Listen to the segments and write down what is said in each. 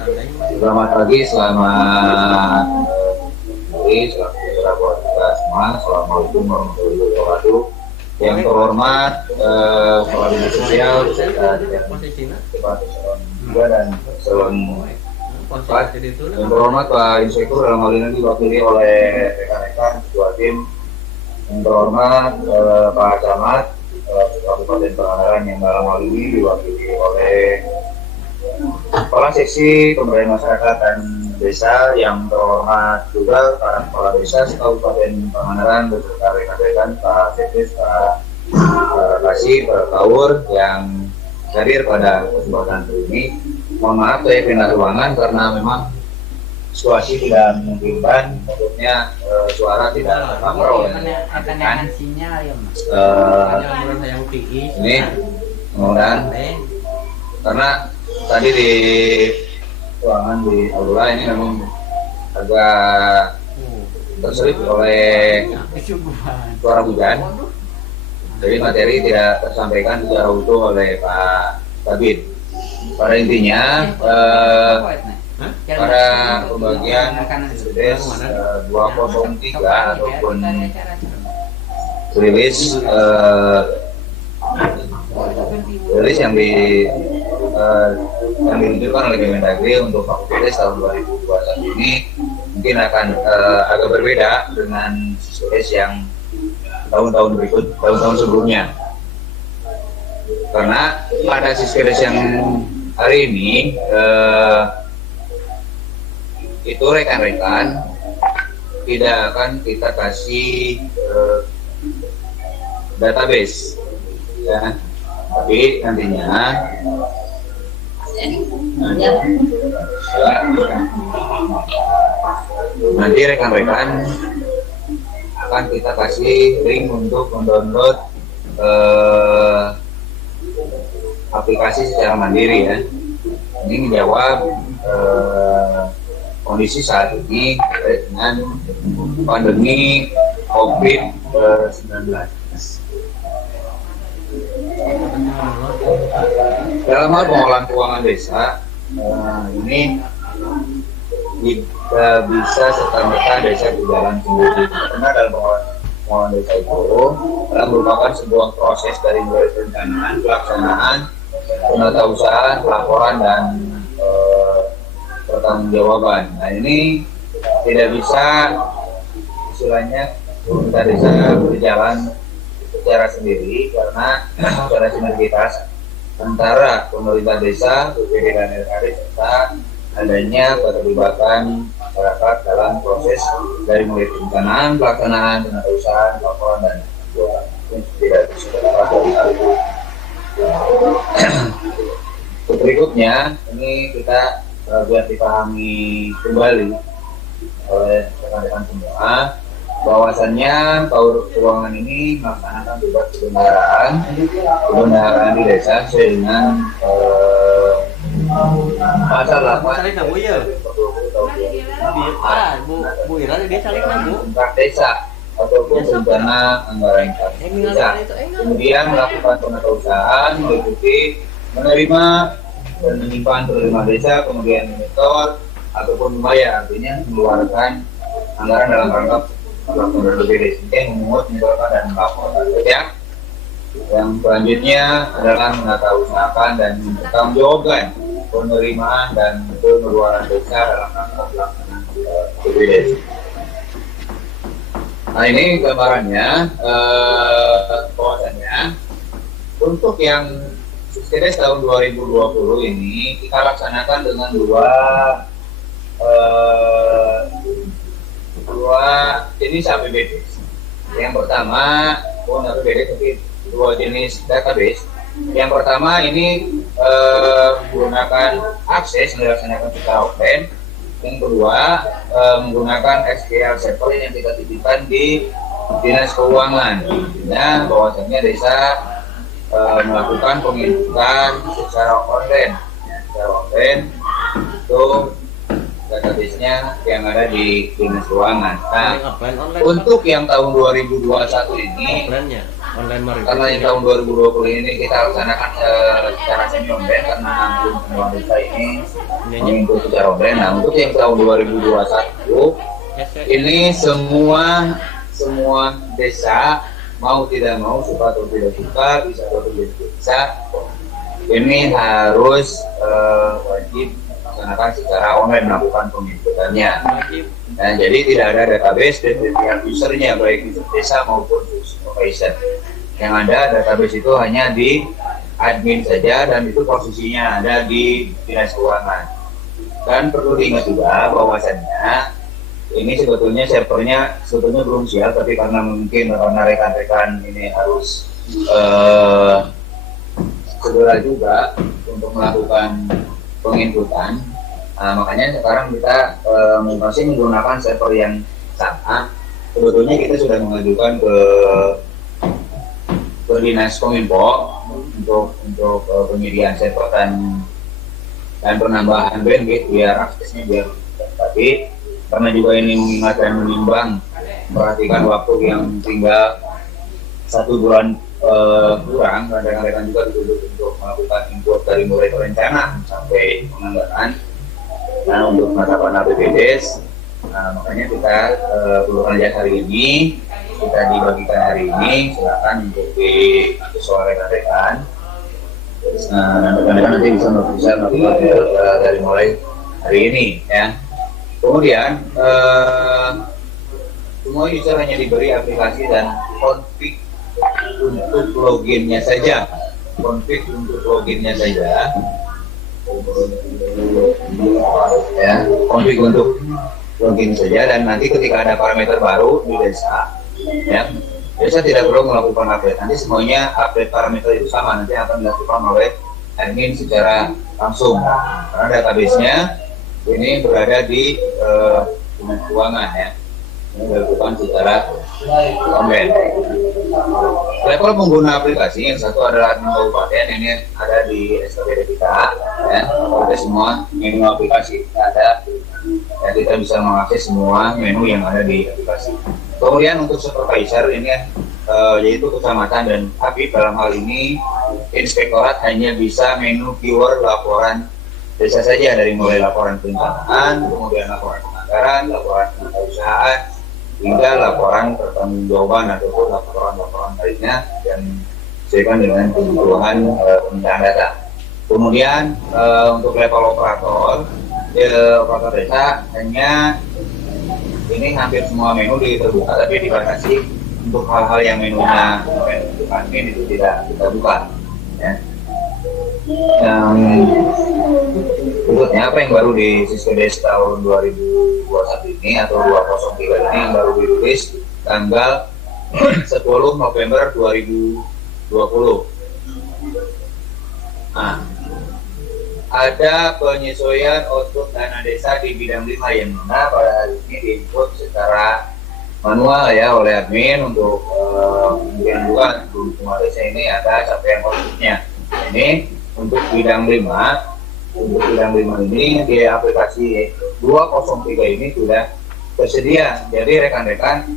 Selamat pagi, selamat pagi, selamat sore buat kita semua. Assalamualaikum warahmatullahi wabarakatuh. Yang terhormat Kepala Dinas Sosial beserta juga dan Eselon 4. Yang terhormat Pak Inspektur dalam hal ini diwakili oleh rekan-rekan ketua tim. Yang terhormat Pak Camat Kabupaten Pangandaran yang dalam hal ini diwakili oleh Kepala Seksi Pemberdayaan Masyarakat dan Desa. Yang terhormat juga para kepala desa Kabupaten Pangandaran beserta rekan-rekan Pak Tetis, Pak Kasih, Pak Kaur yang hadir pada kesempatan ini. Mohon maaf saya pindah ruangan karena memang situasi tidak memungkinkan, maksudnya suara tidak terpantau oleh rekan-rekan. Ini kemudian karena tadi di ruangan di aula ini memang agak terselip oleh suara hujan, jadi materi tidak tersampaikan secara utuh oleh Pak Kabid. Pada intinya pada pembagian SDS 203 ataupun rilis yang diluncurkan oleh Kemendagri untuk Fakultas tahun 2021 ini mungkin akan agak berbeda dengan SDS yang tahun-tahun sebelumnya, karena pada SDS yang hari ini itu rekan-rekan tidak akan kita kasih database ya, tapi nantinya nanti rekan-rekan akan kita kasih link untuk mendownload aplikasi secara mandiri ya. Ini menjawab kondisi saat ini terkait dengan pandemi COVID-19. Dalam hal pengolahan keuangan desa, ini tidak bisa serta-merta desa berjalan sendiri, karena dalam pengolahan desa itu adalah merupakan sebuah proses dari mulai perencanaan, pelaksanaan, penatausahaan, pelaporan, dan pertanggungjawaban. Nah, ini tidak bisa istilahnya pemerintah desa berjalan secara sendiri, karena secara sinergitas antara pemerintah desa, BPD dan LKD serta adanya keterlibatan masyarakat dalam proses dari mulai perencanaan, pelaksanaan, penatausahaan, laporan, dan penanggulangan. Ini tidak bisa terlalu. Berikutnya ini kita biar dipahami kembali oleh rekan-rekan semua, bahwasannya Paur Keuangan ini melaksanakan tugas kebendaharaan di desa sesuai dengan pasal 8 tentang desa ataupun rencana anggaran desa. Kemudian melakukan penatausahaan meliputi menerima dan menyimpan penerimaan desa, kemudian menyetor ataupun membayar, artinya mengeluarkan anggaran dalam rangka pelaksanaan BPD, yang memungut, menyetorkan, dan melaporkan ya. Yang selanjutnya adalah menatausahakan dan mempertanggungjawabkan penerimaan dan pengeluaran desa dalam rangka pelaksanaan BPD. Nah, ini gambarannya, bahwasannya untuk yang SDS tahun 2020 ini kita laksanakan dengan dua jenis APBD. Yang pertama, bukan APBD tapi dua jenis database. Yang pertama ini menggunakan akses dilaksanakan secara offline. Yang kedua menggunakan SQL server yang kita titipkan di Dinas Keuangan. Nah, bahwasanya desa melakukan penginputan secara online itu database-nya yang ada di Dinas Keuangan. Nah, untuk yang tahun 2021 ini online mari. Karena yang tahun 2020 ini kita laksanakan secara semi online karena belum desa ini mengikuti secara online. Nah, untuk yang tahun 2021 ini semua desa mau tidak mau, suka atau tidak suka, bisa atau tidak bisa, ini harus wajib melaksanakan secara online melakukan penginputannya. Nah, jadi tidak ada database dari pihak usernya, baik user desa maupun supervisor. Yang ada database itu hanya di admin saja, dan itu posisinya ada di dinas keuangan. Dan perlu diingat juga bahwasannya ini sebetulnya servernya belum siap, tapi karena mungkin rekan-rekan ini harus segera juga untuk melakukan penginputan. Makanya sekarang kita masih menggunakan server yang sama. Sebetulnya kita sudah mengajukan ke Dinas Kominfo untuk penyediaan server dan penambahan bandwidth biar aksesnya biar tapi karena juga ini mengingat dan menimbang perhatikan waktu yang tinggal 1 bulan kurang, rekan-rekan juga dituntut untuk melakukan input dari mulai perencanaan sampai penganggaran. Nah, untuk penetapan APBDes, makanya kita perlukan lihat hari ini, kita dibagikan hari ini, silakan untuk diakses oleh rekan-rekan. Nah, rekan-rekan nanti bisa melakukan dari mulai hari ini, ya. Kemudian semua user hanya diberi aplikasi dan config untuk loginnya saja. Config untuk loginnya saja. Ya, config untuk login saja, dan nanti ketika ada parameter baru di desa, ya, desa tidak perlu melakukan update. Nanti semuanya update parameter itu sama, nanti akan dilakukan oleh admin secara langsung. Karena database-nya ini berada di dinas keuangan, ya, ini dilakukan secara online. Level pengguna aplikasi yang satu adalah admin kabupaten, ini ada di SKPD kita, ya. Kita semua menu aplikasi ada, ya, kita bisa mengakses semua menu yang ada di aplikasi. Kemudian untuk supervisor ini yaitu kecamatan dan Habib, dalam hal ini inspektorat hanya bisa menu keyword laporan desa saja, dari mulai laporan perencanaan, kemudian laporan penganggaran, laporan perusahaan, hingga laporan pertanggungjawaban ataupun laporan-laporan lainnya yang sesuai dengan kebutuhan penggunaan data. Kemudian untuk level operator desa hanya ini hampir semua menu terbuka, tapi dibatasi untuk hal-hal yang menunya admin itu tidak kita buka, ya. Yang berikutnya apa yang baru di Siskedes tahun 2021 ini atau 2003 ini yang baru dirilis tanggal 10 November 2020. Nah, ada penyesuaian output dana desa di bidang 5 yang mana pada hari ini diinput secara manual, ya, oleh admin untuk kemudian juga di rumah desa ini ada capaian outputnya. Ini untuk bidang 5. Untuk bidang 5 ini di aplikasi 203 ini sudah tersedia. Jadi rekan-rekan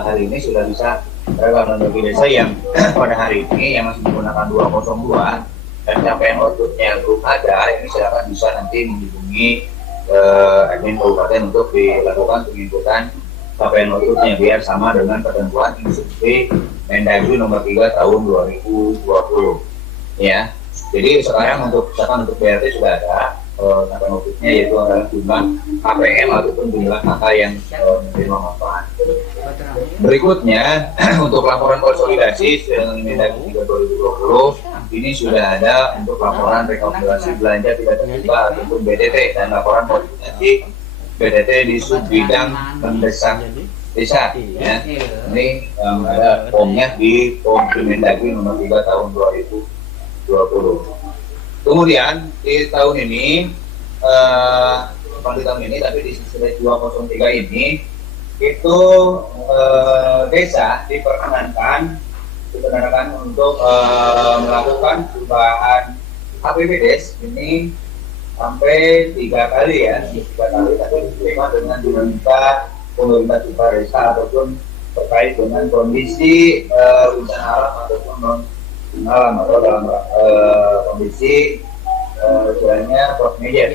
hari ini sudah bisa rekan-rekan desa yang pada hari ini yang masih menggunakan 202 dan capaian outputnya belum ada, ini silakan bisa nanti menghubungi admin kabupaten untuk dilakukan penginputan capaian outputnya biar sama dengan ketentuan instruksi Mendagri nomor 3 tahun 2020, ya. Jadi sekarang untuk BRT sudah ada capaian outputnya, yaitu adalah jumlah KPM ataupun jumlah kakak yang menerima manfaat. Berikutnya untuk laporan konsolidasi Mendagri 3 2020 ini sudah ada untuk laporan rekomendasi belanja tidak terbuka ataupun BDT, dan laporan koordinasi BDT di sub bidang mendesak desa, ya. Ini ada formnya di form Mendagri nomor 3 tahun 2020. Kemudian di tahun ini bukan di tahun ini tapi di Siskedes 203 ini itu desa diperkenankan untuk melakukan perubahan APBDes ini sampai 3 kali, ya, 3 kali, tapi diterima dengan dinamika pemerintah desa ataupun terkait dengan kondisi bencana alam ataupun non alam atau dalam kondisi istilahnya force major.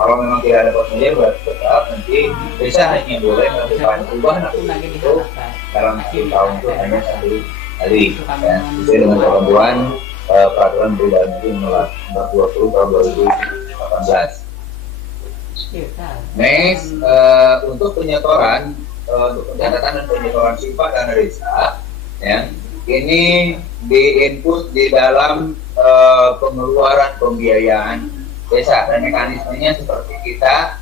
Kalau memang tidak ada force major, berarti tetap nanti desa hanya boleh melakukan perubahan itu dalam 1 tahun itu hanya 1 kali, ya, sesuai dengan ketentuan peraturan perubahan itu nomor 20 tahun 2018. Next, untuk penyetoran, untuk pencatatan dan penyetoran sifat dana desa, ya, ini di-input di dalam pengeluaran pembiayaan desa, dan mekanismenya seperti kita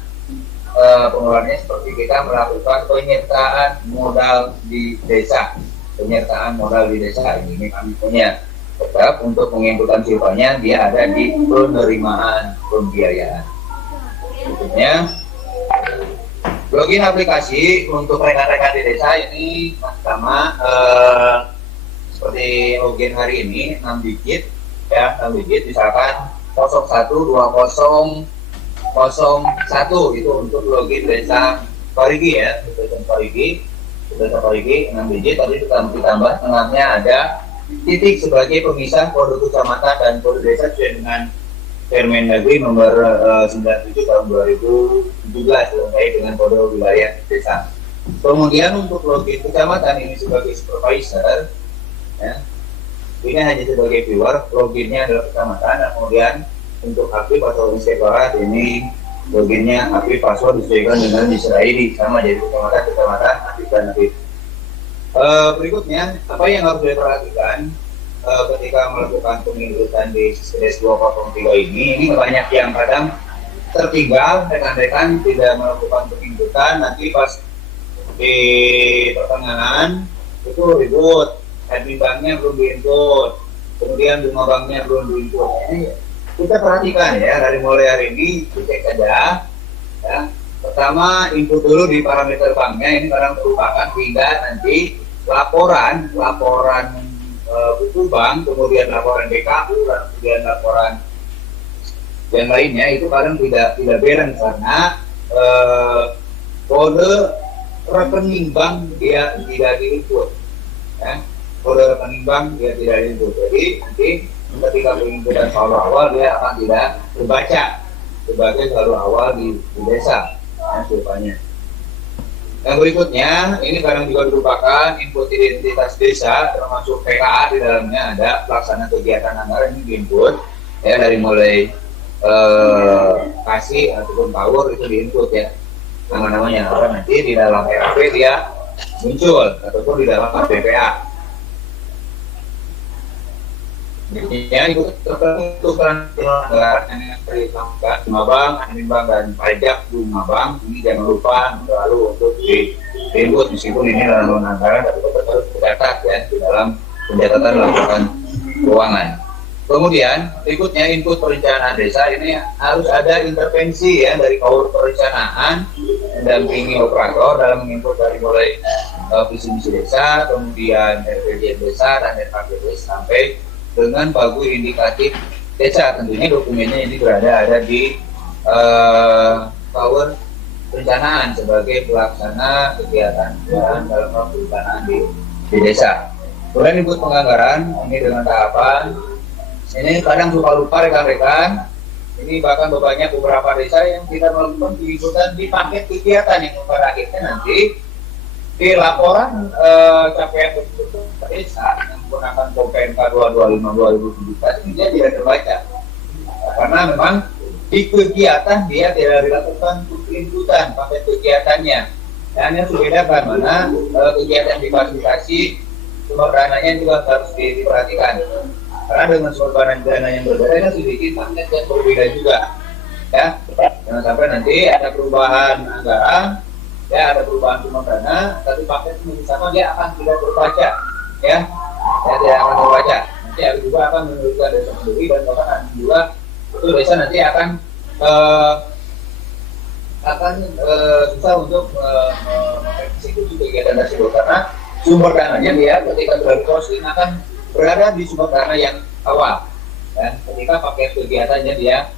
pengeluarannya seperti kita melakukan penyertaan modal di desa. Penyertaan modal di desa ini mekanismenya tetap untuk penginputan sifatnya dia ada di penerimaan pembiayaan. Berikutnya, login aplikasi untuk rekan-rekan di desa ini pertama seperti login hari ini 6 digit, ya, 6 digit misalkan 012001 itu untuk login desa Parigi, ya, desa Parigi 6 digit. Tadi ditambah tengahnya ada titik sebagai pemisah kode kecamatan dan kode desa sesuai dengan Permendagri nomor 97 tahun 2017 terkait dengan kode wilayah desa. Kemudian untuk login kecamatan ini sebagai supervisor, ya, ini hanya sebagai viewer, loginnya adalah kecamatan. Nah, kemudian untuk aktif atau inspektorat ini loginnya aktif, password disesuaikan dengan diserai di sama, jadi kecamatan aktif dan aktif. Berikutnya, apa yang harus diperhatikan ketika melakukan penginputan di SIS 203 ini banyak yang kadang tertinggal, rekan-rekan tidak melakukan penginputan, nanti pas di pertengahan itu ribut, admin banknya belum diinput, kemudian bunga banknya belum diinput. Ini kita perhatikan, ya, dari mulai hari ini dicek saja, ya. Pertama, input dulu di parameter banknya, ini barang merupakan hingga nanti laporan buku bank, kemudian laporan BKU, dan kemudian laporan yang lainnya itu kadang tidak balance karena kode rekening bank dia tidak diinput, ya. Kode rekening bank dia tidak diinput, jadi nanti ketika penginputan saldo awal dia akan tidak terbaca sebagai saldo awal di desa, ya, rupanya. Yang berikutnya, ini kadang juga merupakan input identitas desa, termasuk PKA, di dalamnya ada pelaksana kegiatan anggaran ini diinput, ya, dari mulai kasih ataupun power itu diinput, ya, nama-namanya, apa nanti di dalam RAP dia muncul ataupun di dalam BPA. Ya, itu tertentukan anggaran yang dilakukan Mabang, admin bank dan pajak di Mabang. Ini jangan lupa selalu untuk diinput, meskipun ini dalam anggaran tapi tetap harus tercatat, ya, di dalam pencatatan laporan keuangan. Kemudian berikutnya input perencanaan desa ini harus ada intervensi, ya, dari kaur perencanaan dan mendampingi operator dalam menginput dari mulai visi misi desa, kemudian RPJM desa dan RKP desa sampai dengan pagu indikatif desa. Tentunya dokumennya ini ada di power perencanaan sebagai pelaksana kegiatan dalam perencanaan di desa. Kemudian input penganggaran ini dengan tahapan. Ini kadang suka lupa rekan-rekan. Ini bahkan banyak beberapa desa yang tidak melakukan penginputan di paket kegiatan yang pada akhirnya nanti di laporan capaian desa yang menggunakan PMK 225/2017 ini dia tidak terbaca, karena memang di kegiatan dia tidak dilakukan penginputan paket kegiatannya. Hanya berbeda mana kegiatan difasilitasi sumber dananya juga harus diperhatikan, karena dengan sumber dana yang berbeda sedikit paket yang berbeda juga, ya. Jangan sampai nanti ada perubahan anggaran, ya, ada perubahan sumber dana, tapi paket sama dia akan tidak terbaca, ya, tidak akan terbaca. Nanti juga akan menurunkan desa sendiri, dan bahkan juga itu desa nanti akan susah untuk mengeksekusi kegiatan tersebut, karena sumber dananya dia ketika berproses akan berada di sumber dana yang awal, ya, ketika paket kegiatannya dia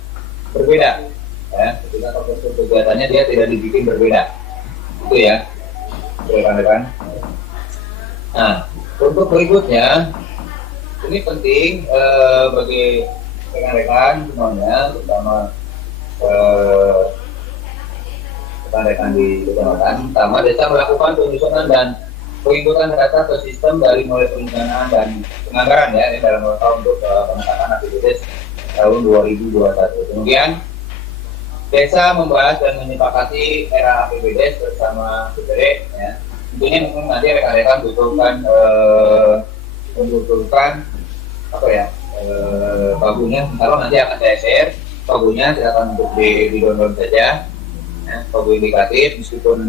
berbeda, ya, ketika paket kegiatannya dia tidak dibikin berbeda. Itu, ya, rekan-rekan. Nah, untuk berikutnya ini penting bagi rekan-rekan semuanya, terutama rekan-rekan di kecamatan. Pertama, desa melakukan penyusunan dan pengikutan data ke sistem dari mulai perencanaan dan penganggaran ya, ini dalam rangka untuk penetapan APBD tahun 2021. Kemudian desa membahas dan menyepakati era APBD bersama BPD ya. Tentunya mungkin nanti rekan-rekan membutuhkan apa ya, pagunya, kalau nanti akan saya share pagunya, silakan untuk di download saja ya, pagu indikatif, meskipun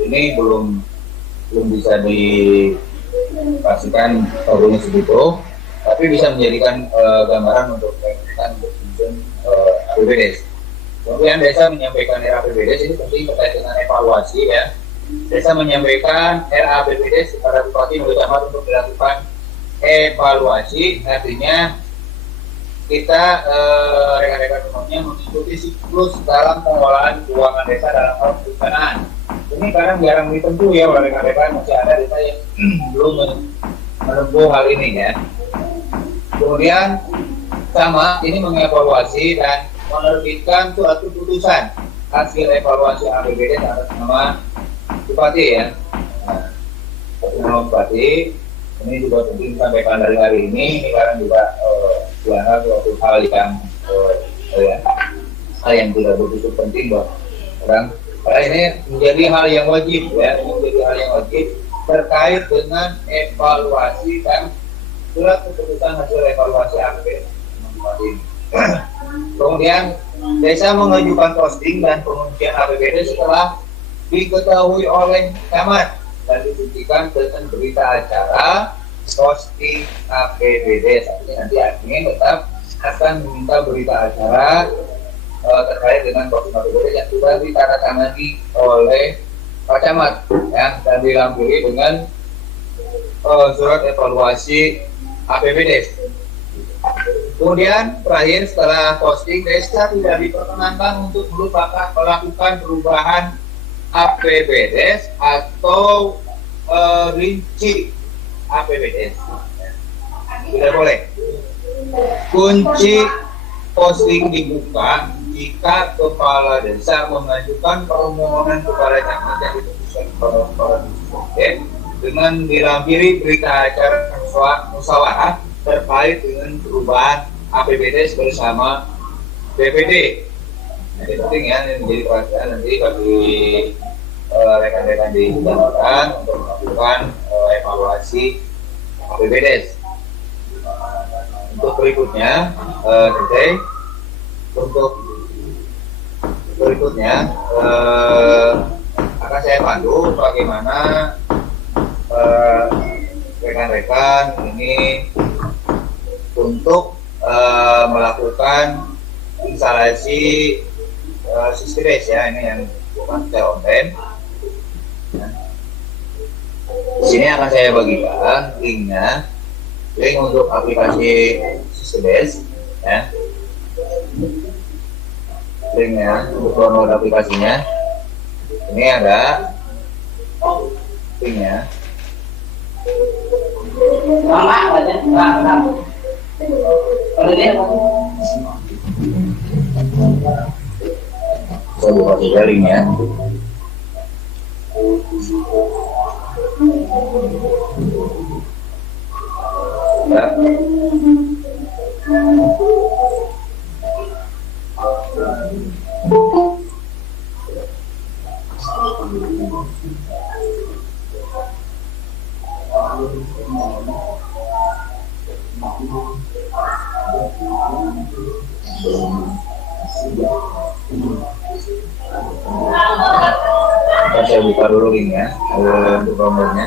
ini belum bisa dipastikan pagunya segitu, tapi bisa menjadikan gambaran untuk rekan-rekan untuk menyusun APBD. Kemudian desa menyampaikan era APBD ini penting terkait dengan evaluasi ya. Desa menyampaikan era APBD kepada bupati maupun camat untuk dilakukan evaluasi, artinya kita rekan-rekan semuanya mengikuti siklus dalam pengelolaan keuangan desa dalam hal perencanaan. Ini kadang jarang ditempuh ya oleh rekan-rekan, masih ada desa yang belum menempuh hal ini ya. Kemudian sama ini mengevaluasi dan menerbitkan suatu putusan hasil evaluasi APBD atas nama bupati ya. Nah, atas nama bupati ini juga penting disampaikan dari hari ini karena juga dianggap suatu hal yang tidak begitu penting buat orang. Karena ini menjadi hal yang wajib ya, menjadi hal yang wajib terkait dengan evaluasi dan surat keputusan hasil evaluasi APBD. Kemudian desa mengajukan posting dan pengujian APBD setelah diketahui oleh camat dan dibuktikan dengan berita acara posting APBD. Nanti admin tetap akan meminta berita acara terkait dengan posting APBD yang sudah ditandatangani oleh Pak Camat ya, dan dilampiri dengan surat evaluasi APBD. Kemudian terakhir setelah posting, desa tidak diperkenankan untuk melakukan perubahan APBD atau rinci APBD. Tidak boleh. Kunci posting dibuka jika kepala desa mengajukan permohonan kepada camat yang diputuskan dengan dilampiri berita acara musyawarah terkait dengan perubahan APBD bersama BPD. Jadi penting ya, ini menjadi perhatian nanti bagi rekan-rekan di kecamatan untuk melakukan evaluasi APBD. Untuk berikutnya, akan saya pandu bagaimana rekan-rekan ini untuk melakukan instalasi Sistres ya, ini yang bukan secara online. Di sini akan saya bagikan linknya, link untuk aplikasi Sistres ya, linknya untuk download aplikasinya. Ini ada linknya. Saya buka saja linknya. Ya. Saya buka dulu linknya untuk downloadnya.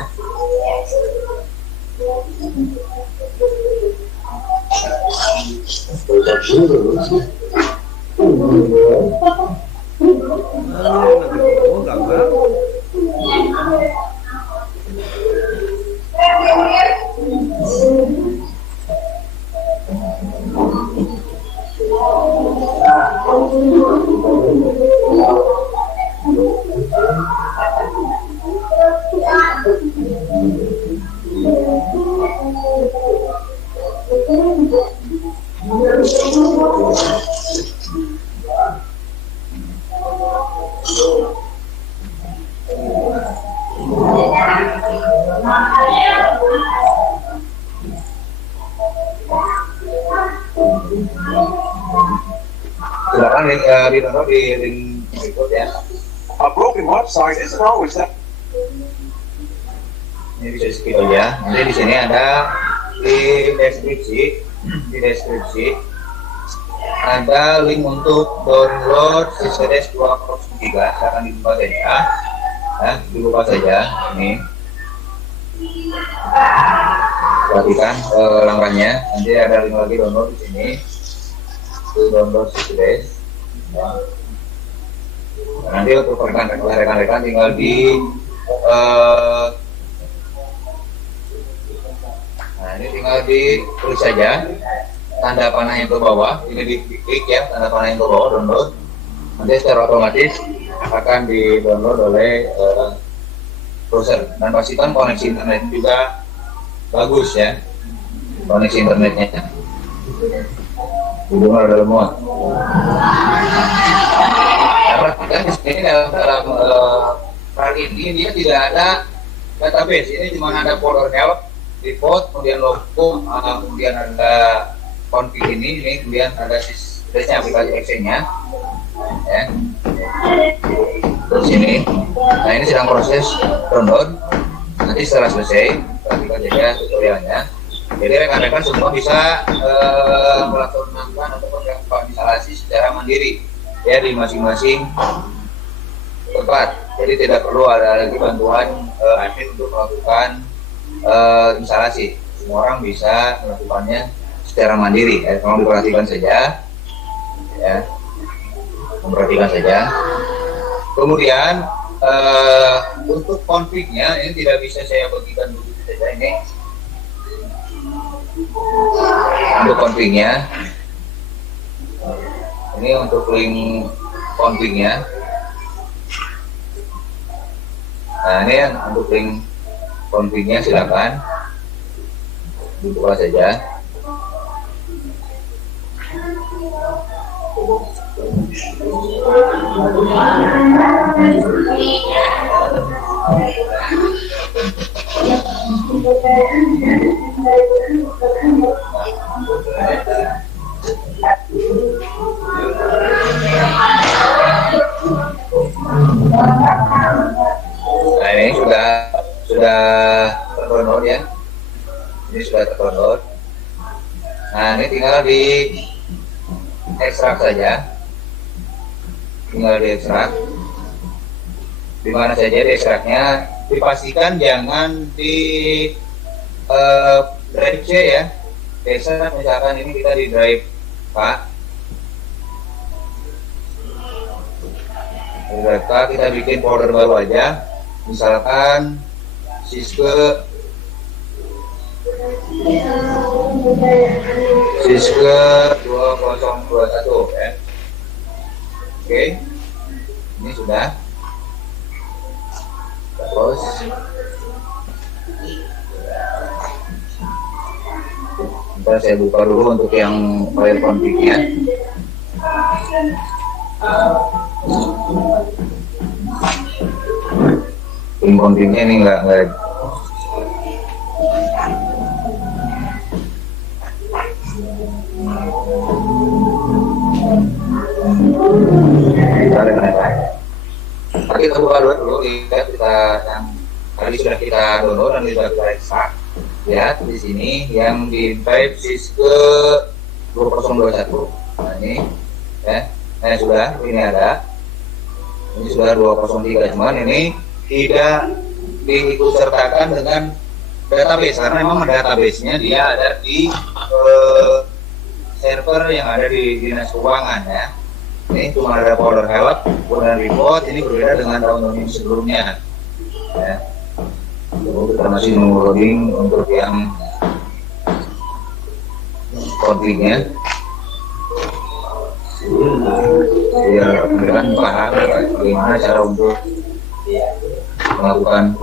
Sekarang di download di link berikut ya. A broken website isn't always that. Ini bisa skip aja. Nanti di sini ada di deskripsi ada link untuk download SSD 203. Akan dibuka saja. Nah, dibuka saja ini. Perhatikan langkahnya. Nanti ada link lagi download di sini. Itu download SSD. Nanti untuk rekan-rekan tinggal di nah ini tinggal diklik saja tanda panah yang ke bawah, ini diklik ya tanda panah yang ke bawah download, nanti secara otomatis akan di download oleh browser, dan pastikan koneksi internet juga bagus ya, koneksi internetnya hubungan ada semua. Perhatikan di sini dalam file ini dia tidak ada database, ini cuma ada folder help, report, kemudian logo, kemudian ada config ini kemudian ada listnya aplikasi Excel-nya, ya. Terus ini, nah ini sedang proses download. Nanti setelah selesai, perhatikan saja tutorialnya. Jadi rekan-rekan semua bisa melaksanakan ataupun instalasi secara mandiri, ya di masing-masing tempat. Jadi tidak perlu ada lagi bantuan admin untuk melakukan instalasi. Semua orang bisa melakukannya secara mandiri. Tolong diperhatikan saja, ya, memperhatikan saja. Kemudian untuk config-nya ini tidak bisa saya bagikan begitu saja ini. Untuk config-nya, ini untuk link config-nya. Nah ini yang untuk link config-nya silakan dibuka saja. Nah ini sudah terdownload ya, ini sudah terdownload. Nah ini tinggal di ekstrak saja, tinggal di ekstrak di mana saja di ekstraknya. Dipastikan jangan di drive C ya. Biasa misalkan ini kita di drive K, kita bikin folder baru aja, misalkan Siske 2021 ya. Oke, ini sudah. Terus ntar saya buka dulu untuk yang file config-nya. Link config-nya ini enggak kita buka dulu, lihat kita yang tadi sudah kita download dan sudah kita ekstrak. Lihat di sini yang di drive Siske 2021. Nah ini ya, nah sudah ini ada. Ini sudah 203, cuman ini tidak diikutsertakan dengan database karena memang database-nya dia ada di server yang ada di Dinas Keuangan ya. Ini cuma ada folder help, kemudian report, ini berbeda dengan tahun-tahun sebelumnya ya. Kita masih loading untuk yang config-nya biar rekan paham bagaimana cara untuk melakukan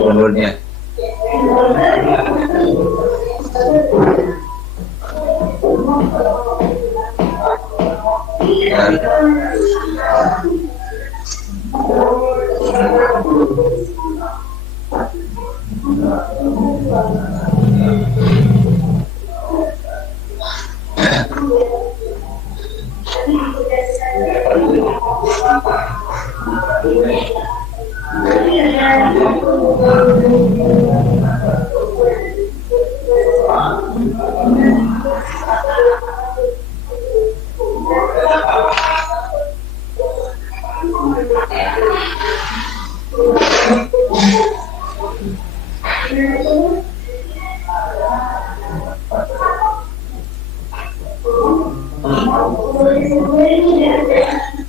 downloadnya.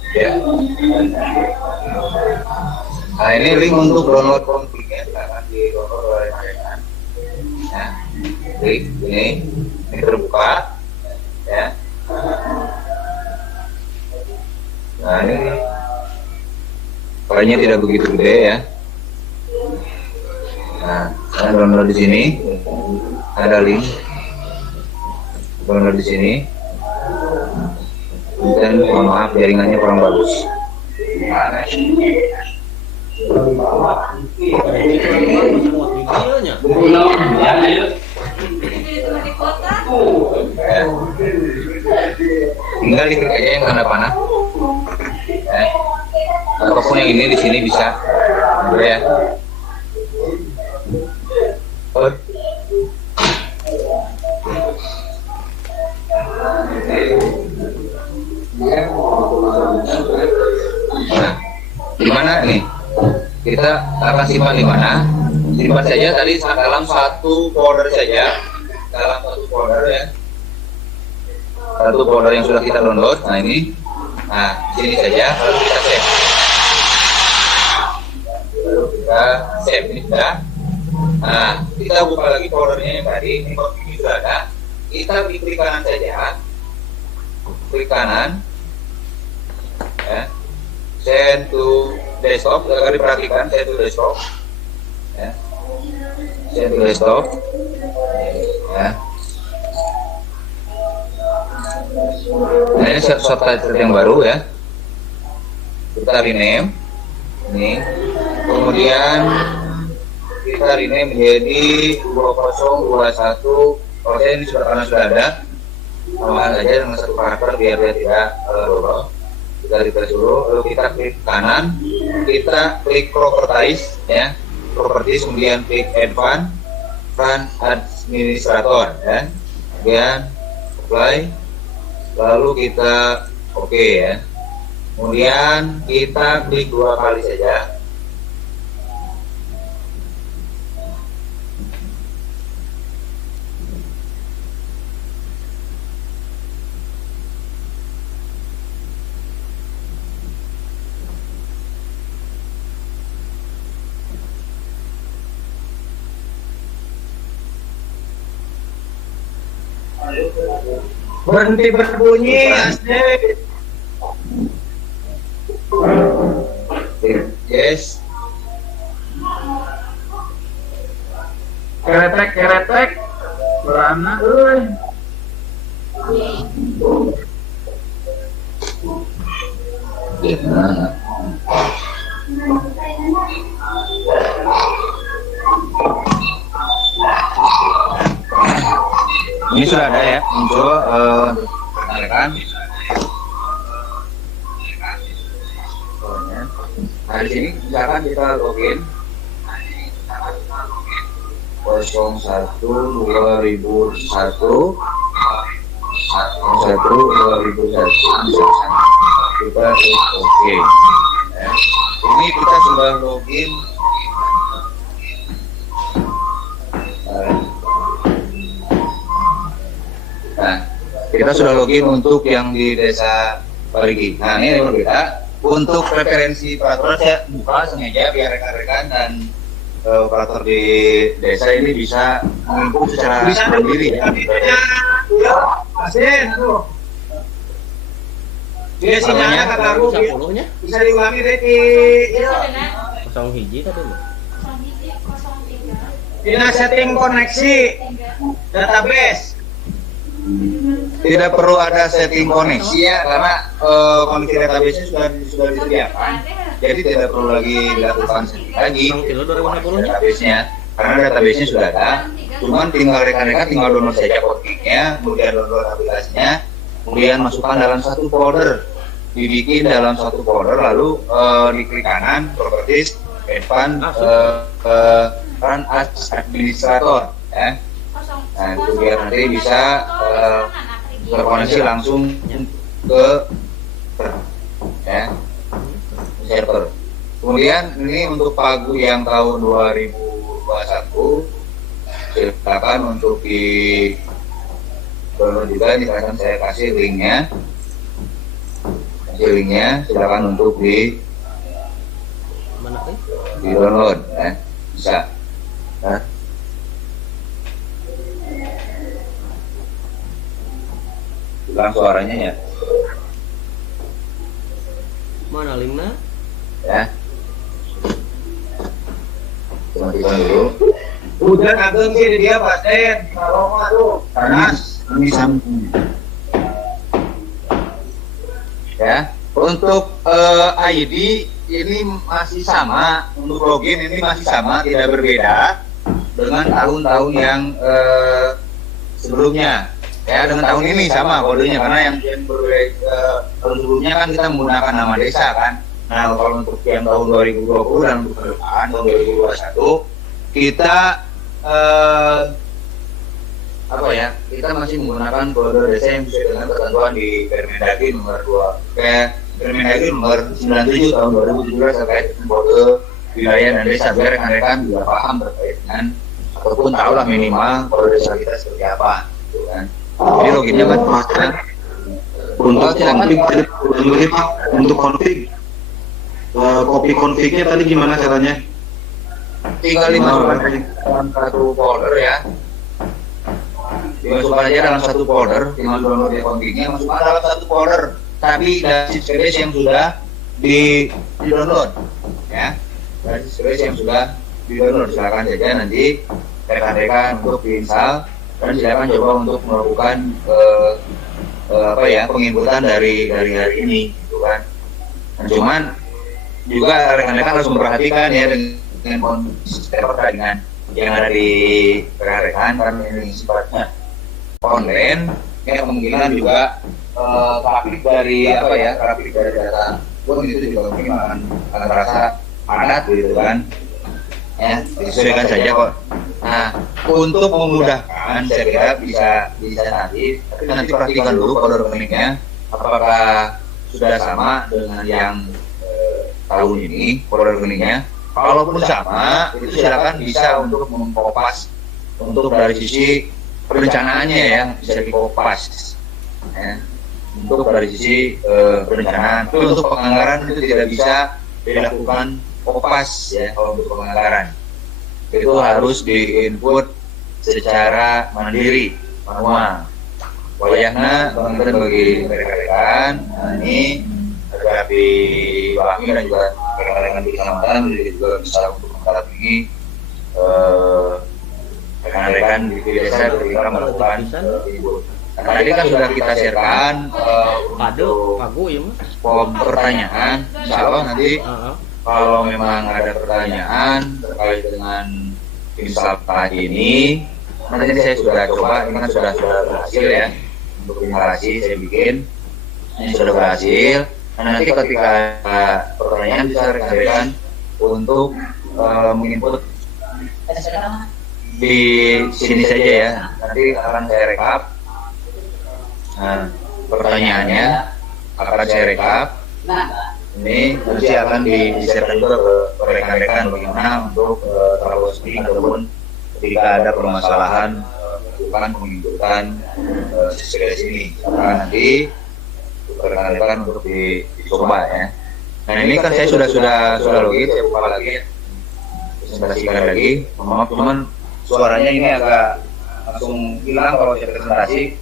Ya. Nah, ini link untuk download konfliknya akan di download oleh kalian. Ya, klik ini terbuka, ya. Nah, ini filenya tidak begitu gede ya. Nah, saya download di sini, ada link download di sini. Dan mohon maaf jaringannya kurang bagus. Tinggal diklik aja yang tanda panah. Apapun yang ini di sini bisa, ya. Nah, di mana nih? Kita akan simpan di mana? Simpan saja tadi dalam satu folder saja, dalam satu folder ya. Satu folder yang sudah kita download. Nah ini, nah sini saja. Lalu kita save. Lalu kita save ini sudah. Nah kita buka lagi foldernya yang tadi. Ini konflik sudah ada. Kita klik kanan saja. Klik kanan. Ya. Send to desktop, agar diperhatikan send to desktop, ya. Send to desktop, ya. Nah ini shortcut yang baru ya. Kita rename, ini, kemudian kita rename menjadi 2021. Kalau saya ini sudah karena sudah ada, tambahan saja dengan satu karakter biar dia tidak double. Kita refresh dulu, lalu kita klik kanan, kita klik properties ya, properties, kemudian klik advanced run administrator ya, kemudian apply, lalu kita oke ya, kemudian kita klik 2 kali saja. Berhenti berbunyi, asli. Yes. Keretek, berana, euy. Nah. Ini sudah ada ya, muncul kan? Nah di sini misalkan kita login 01/2001 kita klik OK ya. Ini kita sudah login. Nah, kita sudah login untuk yang di Desa Parigi. Nah, ini yang berbeda. Untuk referensi peraturan saya buka sengaja biar rekan-rekan dan operator di desa ini bisa menginput secara mandiri ya. Asin, tuh. Dia sinyalnya kata aku bisa diulangi deh di 01 tadi loh. Dina setting koneksi database. Tidak perlu ada setting koneksi ya, karena koneksi database sudah disediakan. Jadi tidak perlu lagi dilakukan setting lagi database-nya, karena database-nya sudah ada. Cuman tinggal rekan-rekan tinggal download saja konfliknya, kemudian download aplikasinya, kemudian masukkan dalam satu folder dibikin dalam satu folder, lalu diklik kanan properties advance run as administrator ya. Nah itu biar nanti bisa terkoneksi langsung ke ya server. Kemudian ini untuk pagu yang tahun 2021 silakan untuk di download juga, silakan saya kasih linknya silakan untuk di download ya, bisa nah. Hilang suaranya ya, mana linknya ya matikan dulu. Hujan ageng sih dia Pak Den. Kalau aduh Panas ini sambung ya. Untuk ID ini masih sama, untuk login ini masih sama, tidak berbeda dengan tahun-tahun yang sebelumnya ya. Dengan tahun ini sama kodenya, karena yang berbeda tahun sebelumnya kan kita menggunakan nama desa kan. Nah kalau untuk yang tahun 2020 dan untuk ke depan tahun 2021 kita kita masih menggunakan kode desa yang sesuai dengan ketentuan di Permendagri nomor 2 Permendagri nomor 97 tahun 2017 terkait dengan kode wilayah dan desa, biar rekan-rekan juga paham terkait dengan ataupun tahulah minimal kode desa kita seperti apa gitu kan. Jadi loginnya kan untuk config copy confignya tadi gimana caranya? Tinggal dimasukkan dalam satu folder ya, dimasukkan aja dalam satu folder, tinggal download confignya masukkan dalam satu folder, tapi dari space yang sudah di download ya, dari space yang sudah di download. Silakan saja nanti rekan-rekan untuk diinstal dan silakan coba untuk melakukan penginputan dari hari ini gitu kan. Nah, cuman juga rekan-rekan harus memperhatikan ya dengan kondisi pertandingan yang ada di rekan-rekan, karena ini sifatnya online ya, kemungkinan juga grafik dari data pun itu juga mungkin akan terasa padat gitu kan ya, disesuaikan saja kok. Nah untuk memudahkan saya kira bisa nanti, tapi nanti perhatikan dulu kode rekeningnya apakah sudah sama dengan yang tahun ini kode rekeningnya. Kalaupun sama, itu silakan bisa untuk mengkopas untuk dari sisi perencanaannya ya, bisa dikopas ya. Untuk dari sisi perencanaan, itu untuk penganggaran itu tidak bisa dilakukan kopas ya. Kalau untuk penganggaran itu harus diinput secara mandiri, manual. Wayahnya teman-teman bagi rekan-rekan ini agar dipahami dan juga rekan-rekan di kecamatan juga bisa untuk mendampingi rekan-rekan di desa ketika melakukan input. Nah, tadi kan sudah kita sharekan form pertanyaan. Insya Allah nanti kalau memang ada pertanyaan terkait dengan install ini, nanti saya sudah coba, ini kan sudah berhasil ya untuk instalasi saya bikin, ini sudah berhasil. Nah, nanti ketika pertanyaan bisa rekan-rekan untuk menginput di sini saja ya. Nanti akan saya rekap. Nah, pertanyaannya akan saya rekap. Ini nanti akan di-share juga ke rekan-rekan bagaimana untuk troubleshooting ataupun ketika ada permasalahan bukan menginputan sesuai sini. Nah, nanti rekan-rekan untuk dicoba ya. Nah ini kan saya sudah login, saya buka lagi ya, presentasikan lagi. Maaf cuman suaranya ini agak langsung hilang kalau saya presentasi.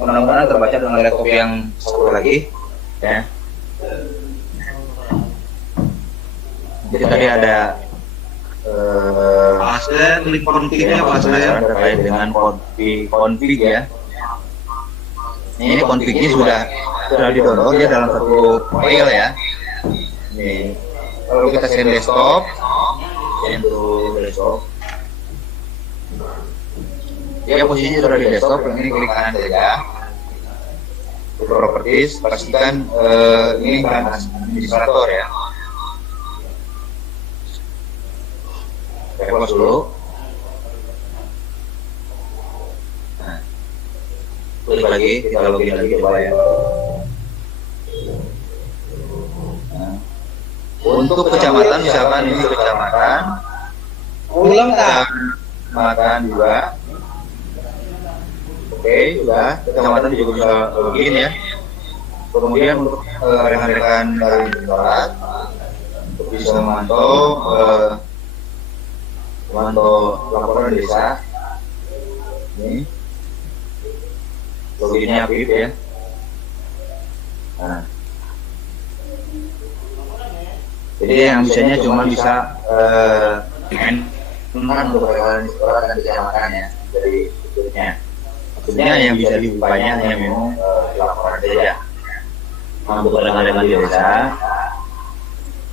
Mudah-mudahan terbaca dengan laptop yang satu lagi ya. Jadi tadi ada link config-nya Pak saya terkait dengan config ya. Ini config-nya sudah di-download ya dalam satu file ya. Nih, kalau kita send desktop, ya posisinya sudah di desktop, ini klik kanan saja. properties, pastikan ini bukan administrator ya. Saya close dulu. Nah, klik lagi, kita login lagi coba ya. Nah, untuk kecamatan, misalkan ini kecamatan, Ulang tak? kecamatan juga. Oke, sudah. Kecamatan juga bisa login ya. Kemudian untuk rekan-rekan dari Barat untuk bisa memantau laporan desa. Ini loginnya aktif ya. Nah, jadi yang bisanya cuma bisa untuk rekan sekolah dan kecamatan ya dari berikutnya. Sebenarnya yang bisa dibukanya hanya memang laporan saja. Untuk rekan-rekan di desa,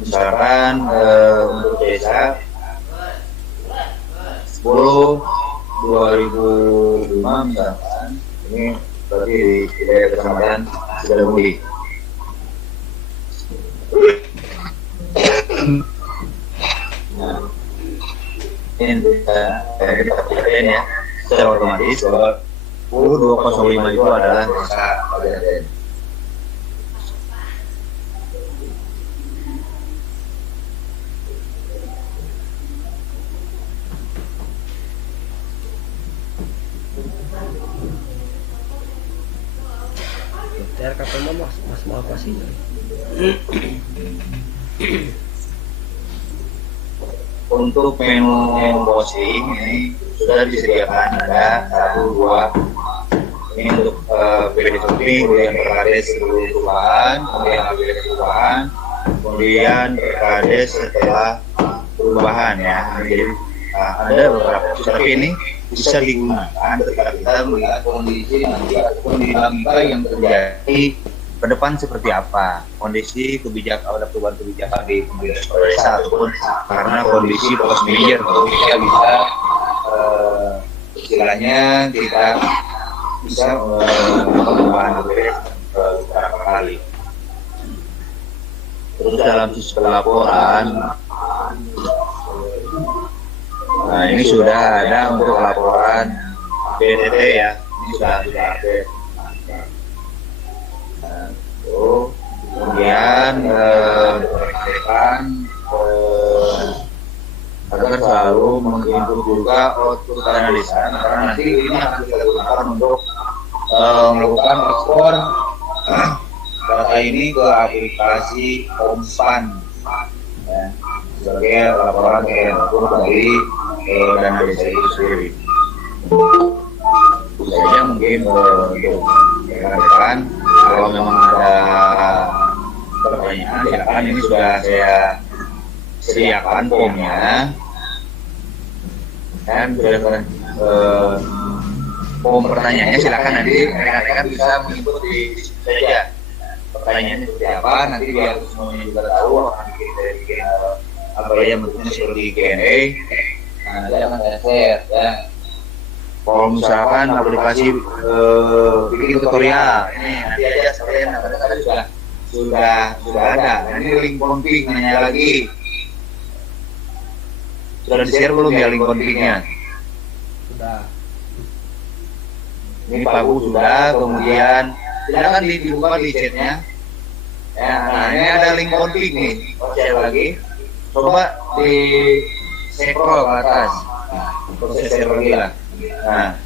misalkan untuk desa 10/2005 misalkan, ini berarti di daerah kecamatan Sidalamuli. Nah, ini kita perhatikan ya, secara otomatis bahwa 10/205 itu adalah desa Pajaden. kata mas mau apa sih? Untuk menu posting ini sudah disediakan ada 1, 2 ini untuk PPD shopping, kemudian perkades seluruh perubahan, kemudian aplikasi perubahan, kemudian perkades setelah perubahan ya. Jadi ada beberapa, tapi ini bisa digunakan ketika kita melihat kondisi ataupun dinamika yang terjadi ke depan seperti apa, kondisi kebijakan ada perubahan kebijakan di pemerintah desa ataupun karena kondisi post manager, kita bisa istilahnya kita bisa perubahan beberapa kali. Terus dalam sisi pelaporan, nah ini sudah ada untuk laporan BTT ya, ini sudah ada. Kemudian agar selalu menginput juga output analisa, karena nanti ini akan kita gunakan untuk melakukan ekspor data ini ke aplikasi Kompan ya, sebagai laporan input dari dana desa itu sendiri. Bisa saja mungkin untuk rekan-rekan kalau memang ada pertanyaan silakan, ini sudah saya sediakan formnya dan sudah form pertanyaannya silakan nanti rekan-rekan bisa menginput di situ saja pertanyaannya seperti apa, nanti biar semuanya juga tahu akan bikin apa ya bentuknya seperti Q&A. Nah, nanti akan saya share ya. Kalau misalkan aplikasi bikin tutorial, ini nanti aja saya kadang-kadang sudah ada. Nah, ini link config nanya lagi. Sudah di-share belum ya link config-nya? Sudah. Ini Pak Bu sudah, kemudian silakan dibuka di chatnya. Ya, nah ini ada link config nih. Share lagi. Coba di scroll ke atas. Proses share lagi lah. Nah,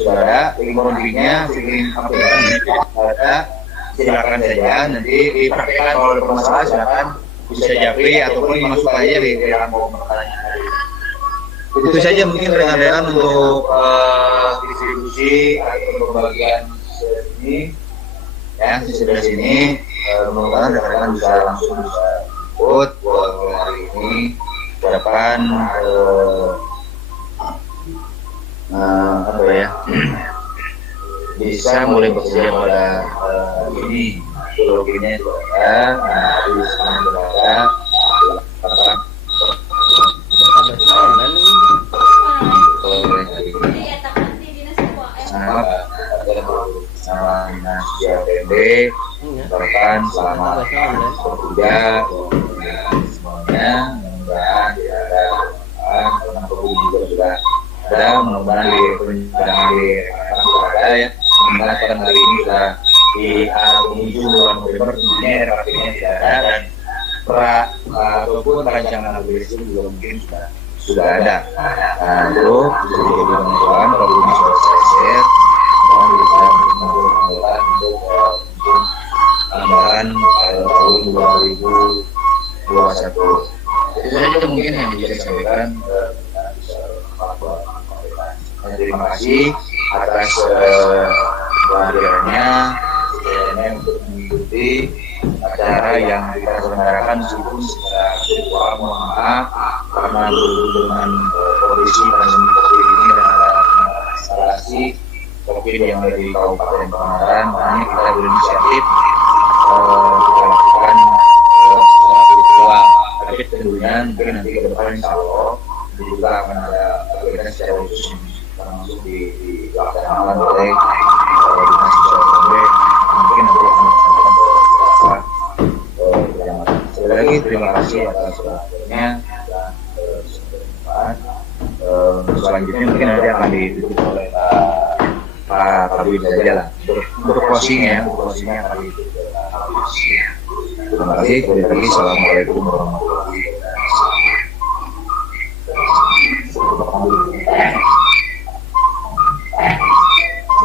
sudah ada link config-nya, link aplikasi ada. Silakan saja nanti dipraktikkan. Kalau ada permasalahan silakan bisa japri ataupun masuk aja di dalam pertanyaan. Itu saja mungkin rekan-rekan untuk distribusi atau pembagian ini ya di sebelah sini. Mudah-mudahan rekan-rekan bisa langsung bisa ikut buat hari ini. Harapan apa ya bisa mulai bekerja pada ini loginnya itu ada, bisa ada sama CAPD, misalkan selama bekerja, semuanya mudah-mudahan tidak ada karena perlu juga sudah ada, mudah-mudahan di perjalanan di ada ya, mudah-mudahan pada hari ini sudah di menuju bulan November tentunya RKP-nya tidak ada dan ataupun rancangan aplikasi juga mungkin sudah ada. Nah itu bisa jadi bantuan kalau ini sudah saya share dan bisa mengumpulkan untuk anggaran tahun 2021. Itu saja mungkin yang bisa disampaikan. Terima kasih atas kehadirannya untuk mengikuti acara yang kita selenggarakan meskipun secara virtual. Mohon maaf karena dengan kondisi pandemi COVID ini dan ada instalasi COVID yang ada di Kabupaten Pangandaran, makanya kita berinisiatif kita lakukan secara virtual. Tapi tentunya mungkin nanti ke depan insya Allah juga akan ada kegiatan secara khusus yang langsung dilaksanakan oleh dinas sosial mungkin nanti akan disampaikan ke kecamatan. Sekali lagi terima kasih atas perhatiannya dan selanjutnya mungkin nanti akan ditutup oleh Pak Kabid saja lah untuk closingnya akan ditutup oleh Pak Kabid. Terima kasih. Sekali lagi assalamualaikum warahmatullahi wabarakatuh.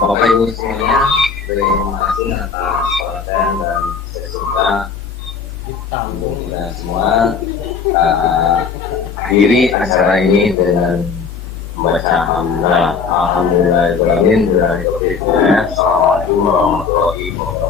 Bapak Ibu semuanya, terima kasih atas perhatian dan semoga kita semua akhiri acara ini dengan membaca alhamdulillah. Assalamualaikum warahmatullahi wabarakatuh.